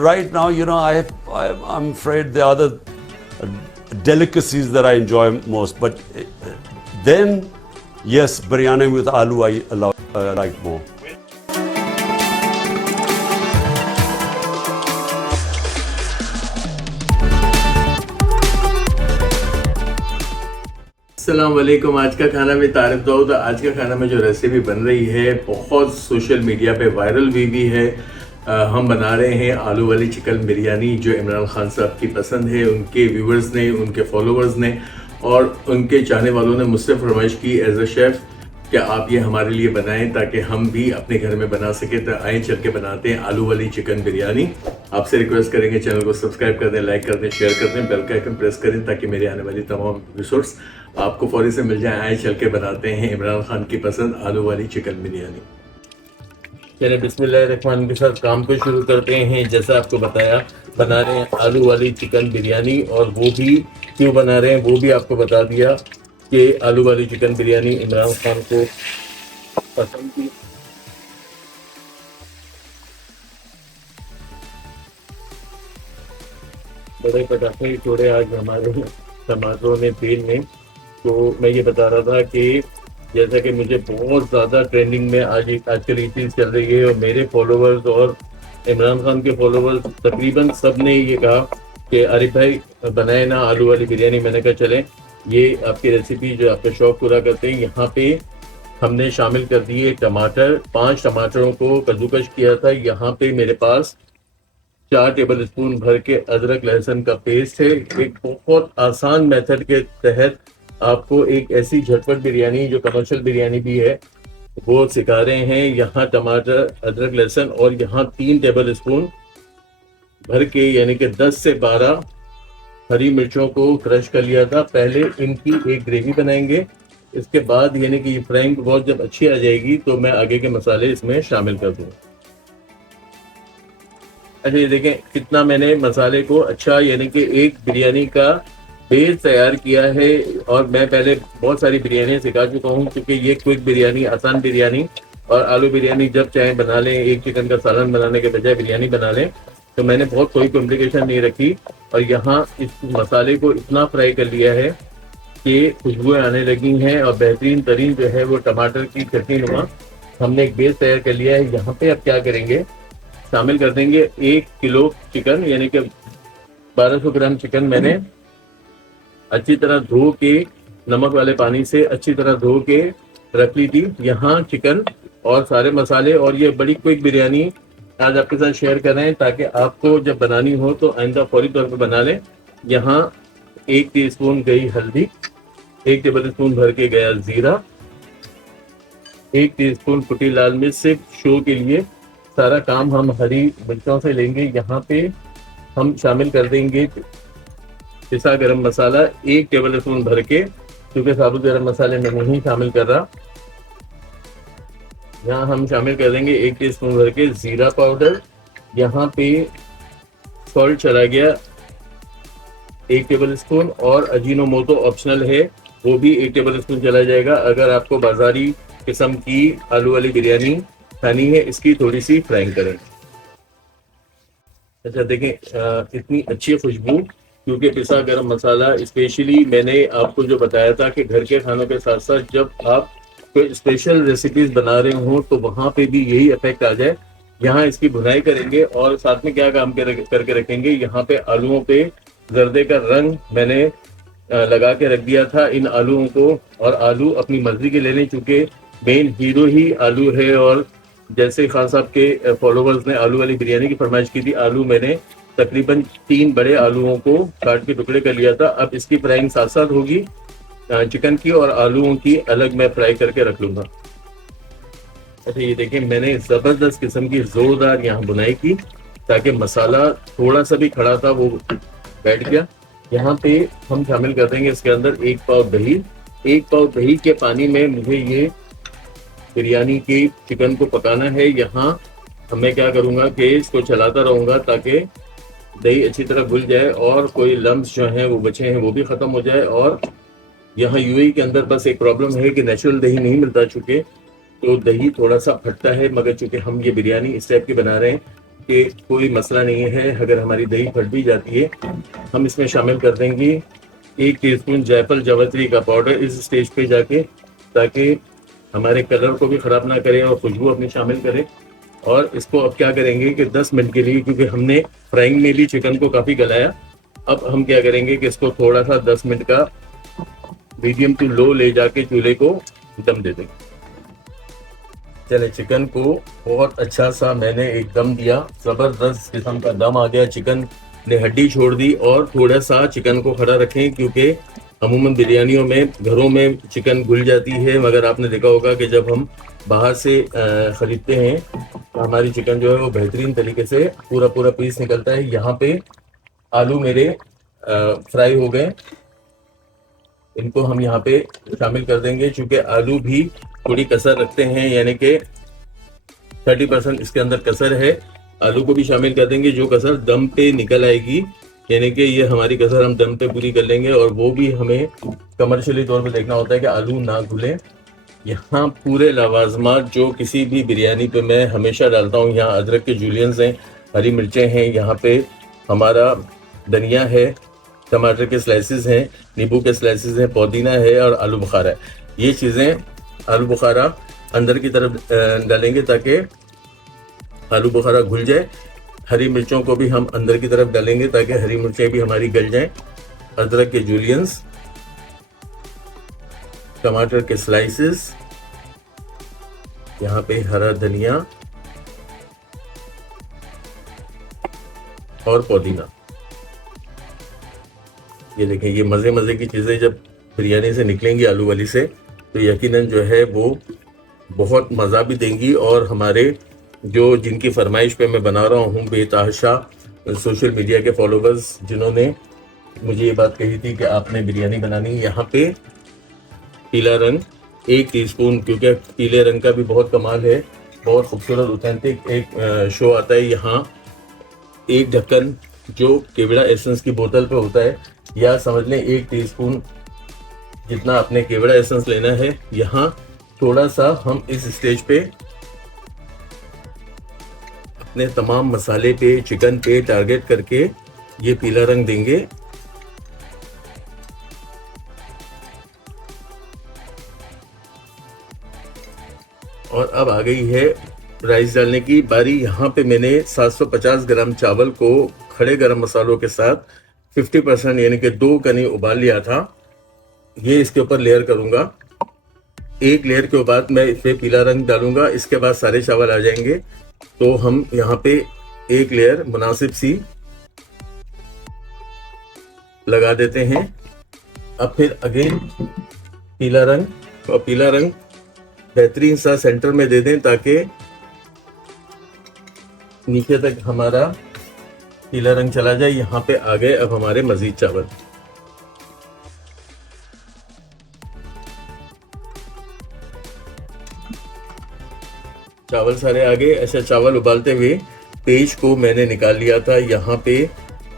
right now, I'm afraid there are the delicacies that I enjoy most. But then, yes, biryani with aloo I like more. अस्सलाम वालेकुम। आज का खाना में तारिफ दाऊद। आज का खाना में जो रेसिपी बन रही है बहुत सोशल मीडिया पे वायरल हुई भी है। हम बना रहे हैं आलू वाली चिकन बिरयानी, जो इमरान खान साहब की पसंद है, उनके व्यूवर्स ने, उनके फॉलोअर्स ने और उनके चाहने वालों ने मुझसे फरमाइश की एज अ शेफ़ कि आप ये हमारे लिए बनाएं ताकि हम भी अपने घर में बना सकें। तो आए चल के बनाते हैं आलू वाली चिकन बिरयानी। आपसे रिक्वेस्ट करेंगे चैनल को सब्सक्राइब कर दें, लाइक कर दें, शेयर कर दें, बेल का आइकन प्रेस करें ताकि मेरे आने वाली तमाम एपिसोड्स आपको फौरी से मिल जाए। आए चल के बनाते हैं इमरान खान की पसंद आलू वाली चिकन बिरयानी। चलिए बिस्मिल्लाहिर्रहमानिर्रहीम के साथ काम को शुरू करते हैं। जैसा आपको बताया, बना रहे हैं आलू वाली चिकन बिरयानी, और वो भी क्यों बना रहे हैं वो भी आपको बता दिया कि आलू वाली चिकन बिरयानी इमरान खान को पसंद थी। बड़े पटाखे छोड़े आज हमारे टमाटरों ने तेल में। तो मैं ये बता रहा था कि जैसा कि मुझे बहुत ज़्यादा ट्रेंडिंग में आजकल ये चीज़ चल रही है, और मेरे फॉलोअर्स और इमरान खान के फॉलोअर्स तकरीबन सब ने ये कहा कि आरिफ भाई बनाए ना आलू वाली बिरयानी। मैंने कहा चलें, ये आपकी रेसिपी जो आपका शौक पूरा करते हैं। यहाँ पे हमने शामिल कर दिए टमाटर। 5 टमाटरों को कद्दूकश किया था। यहाँ पे मेरे पास 4 टेबल स्पून भर के अदरक लहसुन का पेस्ट है। एक बहुत आसान मेथड के तहत आपको एक ऐसी झटपट बिरयानी जो कमर्शियल बिरयानी भी है वो सिखा रहे हैं। यहाँ टमाटर, अदरक लहसुन और यहाँ 3 टेबल स्पून भर के यानी कि 10 से 12 हरी मिर्चों को क्रश कर लिया था। पहले इनकी एक ग्रेवी बनाएंगे, इसके बाद यानी कि फ्राइंग बहुत जब अच्छी आ जाएगी तो मैं आगे के मसाले इसमें शामिल कर दूँगा। अच्छा, ये देखें कितना मैंने मसाले को अच्छा यानी कि एक बिरयानी का बेस तैयार किया है। और मैं पहले बहुत सारी बिरयानी सिखा चुका हूँ, क्योंकि ये क्विक बिरयानी, आसान बिरयानी और आलू बिरयानी जब चाहे बना लें। एक चिकन का सालन बनाने के बजाय बिरयानी बना लें, तो मैंने बहुत कोई कॉम्प्लिकेशन नहीं रखी। और यहाँ इस मसाले को इतना फ्राई कर लिया है कि खुशबुएं आने लगी हैं, और बेहतरीन तरीन जो है वो टमाटर की चटनी नुमा हमने एक बेस तैयार कर लिया है। यहाँ पे अब क्या करेंगे, शामिल कर देंगे 1 किलो चिकन, यानी कि 1200 ग्राम चिकन मैंने अच्छी तरह धो के नमक वाले पानी से अच्छी तरह धो के रख ली थी। यहाँ चिकन और सारे मसाले, और ये बड़ी क्विक बिरयानी आज आपके साथ शेयर कर रहे हैं ताकि आपको जब बनानी हो तो आइंदा फौरी तौर पर बना लें। यहाँ 1 टीस्पून गई हल्दी, 1 टेबल स्पून भर के गया जीरा, 1 टीस्पून कुटी लाल मिर्च सिर्फ शो के लिए। सारा काम हम हरी मिर्चों से लेंगे। यहाँ पे हम शामिल कर देंगे पिसा गरम मसाला 1 टेबल स्पून भर के, क्योंकि साबुत गरम मसाले में नहीं शामिल कर रहा। यहाँ हम शामिल कर देंगे 1 टीस्पून भर के जीरा पाउडर। यहाँ पे सॉल्ट चला गया 1 टेबल स्पून, और अजीनोमोटो ऑप्शनल है, वो भी 1 टेबल स्पून चला जाएगा अगर आपको बाजारी किस्म की आलू वाली बिरयानी खानी है। इसकी थोड़ी सी फ्राइंग करें। अच्छा देखें इतनी अच्छी खुशबू, क्योंकि पिसा गरम मसाला स्पेशली मैंने आपको जो बताया था कि घर के खानों के साथ साथ जब आप कोई स्पेशल रेसिपीज बना रहे हो तो वहाँ पे भी यही इफेक्ट आ जाए। यहाँ इसकी भुनाई करेंगे और साथ में क्या काम करके रखेंगे, यहाँ पे आलूओं पे जर्दे का रंग मैंने लगा के रख दिया था इन आलूओं को। और आलू अपनी मर्जी के ले लें, चूँकि मेन हीरो ही आलू है। और जैसे खान साहब के फॉलोवर्स ने आलू वाली बिरयानी की फरमाइश की थी, आलू मैंने तकरीबन 3 बड़े आलूओं को काट के टुकड़े कर लिया था। अब इसकी फ्राइंग साथ साथ होगी चिकन की, और आलूओं की अलग मैं फ्राई करके रख लूँगा। अच्छा ये देखिए मैंने ज़बरदस्त किस्म की ज़ोरदार यहाँ बुनाई की ताकि मसाला थोड़ा सा भी खड़ा था वो बैठ गया। यहाँ पे हम शामिल कर देंगे इसके अंदर 1 पाव दही। 1 पाव दही के पानी में मुझे ये बिरयानी की चिकन को पकाना है। यहाँ मैं क्या करूँगा कि इसको चलाता रहूँगा ताकि दही अच्छी तरह घुल जाए और कोई लम्स जो हैं वो बचे हैं वो भी ख़त्म हो जाए। और यहाँ यूएई के अंदर बस एक प्रॉब्लम है कि नेचुरल दही नहीं मिलता, चूँकि तो दही थोड़ा सा फटता है, मगर चूँकि हम ये बिरयानी इस टाइप की बना रहे हैं कि कोई मसला नहीं है। अगर हमारी दही फट भी जाती है, हम इसमें शामिल कर देंगे 1 टीस्पून जायफल जावित्री का पाउडर इस स्टेज पे जाके, ताकि हमारे कलर को भी ख़राब ना करे और खुशबू अपनी शामिल करे। और इसको अब क्या करेंगे कि 10 मिनट के लिए, क्योंकि हमने फ्राइंग में भी चिकन को काफ़ी गलाया, अब हम क्या करेंगे कि इसको थोड़ा सा 10 मिनट का मीडियम टू लो ले जाके चूल्हे को दम दे देंगे। चले, चिकन को बहुत अच्छा सा मैंने एक दम दिया, ज़बरदस्त किस्म का दम आ गया, चिकन ने हड्डी छोड़ दी। और थोड़ा सा चिकन को खड़ा रखें, क्योंकि अमूमन बिरयानियों में घरों में चिकन घुल जाती है, मगर आपने देखा होगा कि जब हम बाहर से ख़रीदते हैं तो हमारी चिकन जो है वो बेहतरीन तरीके से पूरा पूरा पीस निकलता है। यहाँ पे आलू मेरे फ्राई हो गए, इनको हम यहाँ पे शामिल कर देंगे। चूँकि आलू भी थोड़ी कसर रखते हैं, यानी कि 30% इसके अंदर कसर है, आलू को भी शामिल कर देंगे। जो कसर दम पे निकल आएगी, यानी कि ये हमारी कसर हम दम पे पूरी कर लेंगे। और वो भी हमें कमर्शियली तौर पे देखना होता है कि आलू ना घुले। यहाँ पूरे लवाजमात जो किसी भी बिरयानी पे मैं हमेशा डालता हूँ, यहाँ अदरक के जूलियंस हैं, हरी मिर्चें हैं, यहाँ पे हमारा धनिया है, टमाटर के स्लाइसेस हैं, नींबू के स्लाइसेस हैं, पुदीना है और आलू बुखारा है। ये चीज़ें आलू बुखारा अंदर की तरफ डालेंगे ताकि आलू बुखारा घुल जाए। हरी मिर्चों को भी हम अंदर की तरफ डालेंगे ताकि हरी मिर्चें भी हमारी गल जाएं। अदरक के जूलियंस, टमाटर के स्लाइसेस, यहाँ पे हरा धनिया और पुदीना। ये देखें, ये मज़े मज़े की चीज़ें जब बिरयानी से निकलेंगी आलू वाली से, तो यकीनन जो है वो बहुत मज़ा भी देंगी। और हमारे जो जिनकी फरमाइश पे मैं बना रहा हूँ, बेतहाशा सोशल मीडिया के फॉलोवर्स जिन्होंने मुझे ये बात कही थी कि आपने बिरयानी बनानी, यहाँ पे पीला रंग 1 टीस्पून, क्योंकि पीले रंग का भी बहुत कमाल है, बहुत खूबसूरत ऑथेंटिक एक शो आता है। यहाँ एक ढक्कन जो केवड़ा एसेंस की बोतल पे होता है, या समझ लें 1 टीस्पून जितना आपने केवड़ा एसेंस लेना है। यहाँ थोड़ा सा हम इस स्टेज पे अपने तमाम मसाले पे, चिकन पे टारगेट करके ये पीला रंग देंगे। और अब आ गई है राइस डालने की बारी। यहाँ पे मैंने 750 ग्राम चावल को खड़े गरम मसालों के साथ 50% यानी कि 2 कनी उबाल लिया था। ये इसके ऊपर लेयर करूंगा। एक लेयर के बाद मैं इस पे पीला रंग डालूंगा, इसके बाद सारे चावल आ जाएंगे। तो हम यहाँ पे एक लेयर मुनासिब सी लगा देते हैं। अब फिर अगेन पीला रंग, और पीला रंग बेहतरीन सा सेंटर में दे दें ताकि नीचे तक हमारा पीला रंग चला जाए। यहाँ पे आ गए अब हमारे मजीद चावल। चावल सारे आ गए। अच्छा, चावल उबालते हुए पेज को मैंने निकाल लिया था। यहाँ पे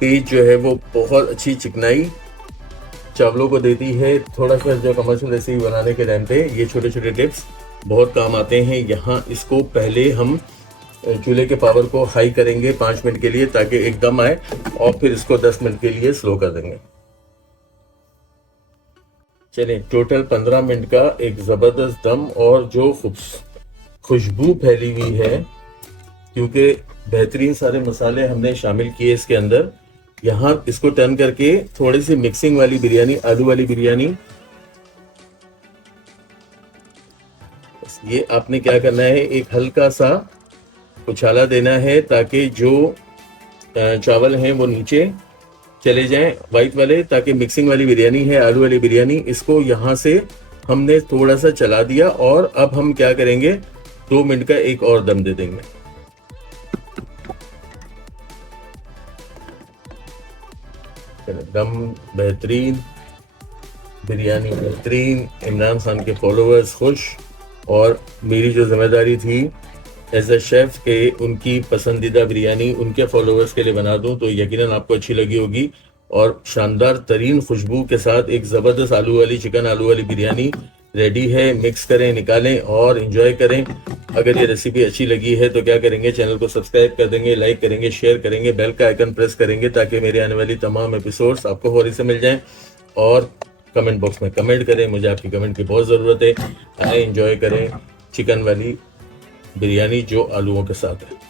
पेज जो है वो बहुत अच्छी चिकनाई चावलों को देती है। थोड़ा सा जो कमर्शियल रेसिपी बनाने के टाइम पे ये छोटे छोटे टिप्स बहुत काम आते हैं। यहाँ इसको पहले हम चूल्हे के पावर को हाई करेंगे 5 मिनट के लिए ताकि एकदम आए, और फिर इसको 10 मिनट के लिए स्लो कर देंगे। चलिए, टोटल 15 मिनट का एक ज़बरदस्त दम, और जो खुशबू फैली हुई है, क्योंकि बेहतरीन सारे मसाले हमने शामिल किए इसके अंदर। यहाँ इसको टर्न करके थोड़ी सी मिक्सिंग वाली बिरयानी, आलू वाली बिरयानी, ये आपने क्या करना है, एक हल्का सा उछाला देना है ताकि जो चावल हैं वो नीचे चले जाएं वाइट वाले, ताकि मिक्सिंग वाली बिरयानी है आलू वाली बिरयानी, इसको यहाँ से हमने थोड़ा सा चला दिया। और अब हम क्या करेंगे, 2 मिनट का एक और दम दे देंगे। दम बेहतरीन, बिरयानी बेहतरीन, इमरान खान के फॉलोअर्स खुश, और मेरी जो जिम्मेदारी थी एज अ शेफ के उनकी पसंदीदा बिरयानी उनके फॉलोअर्स के लिए बना दूं, तो यकीनन आपको अच्छी लगी होगी। और शानदार तरीन खुशबू के साथ एक ज़बरदस्त आलू वाली चिकन आलू वाली बिरयानी रेडी है, मिक्स करें, निकालें और एंजॉय करें। अगर ये रेसिपी अच्छी लगी है तो क्या करेंगे, चैनल को सब्सक्राइब कर देंगे, लाइक करेंगे, शेयर करेंगे, बेल का आइकन प्रेस करेंगे ताकि मेरे आने वाली तमाम एपिसोड्स आपको फौरी से मिल जाएं। और कमेंट बॉक्स में कमेंट करें, मुझे आपकी कमेंट की बहुत ज़रूरत है। आए एंजॉय करें चिकन वाली बिरयानी जो आलूओं के साथ है।